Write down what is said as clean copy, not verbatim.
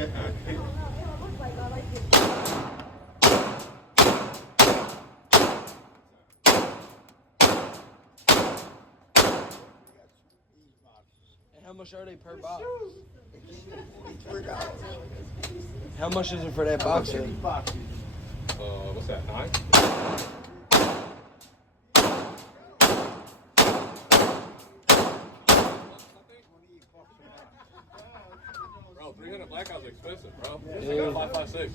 How much are they per box? How much is it for that box? What's that, 9? Bro, 300 blackout's expensive, bro. This thing got 556.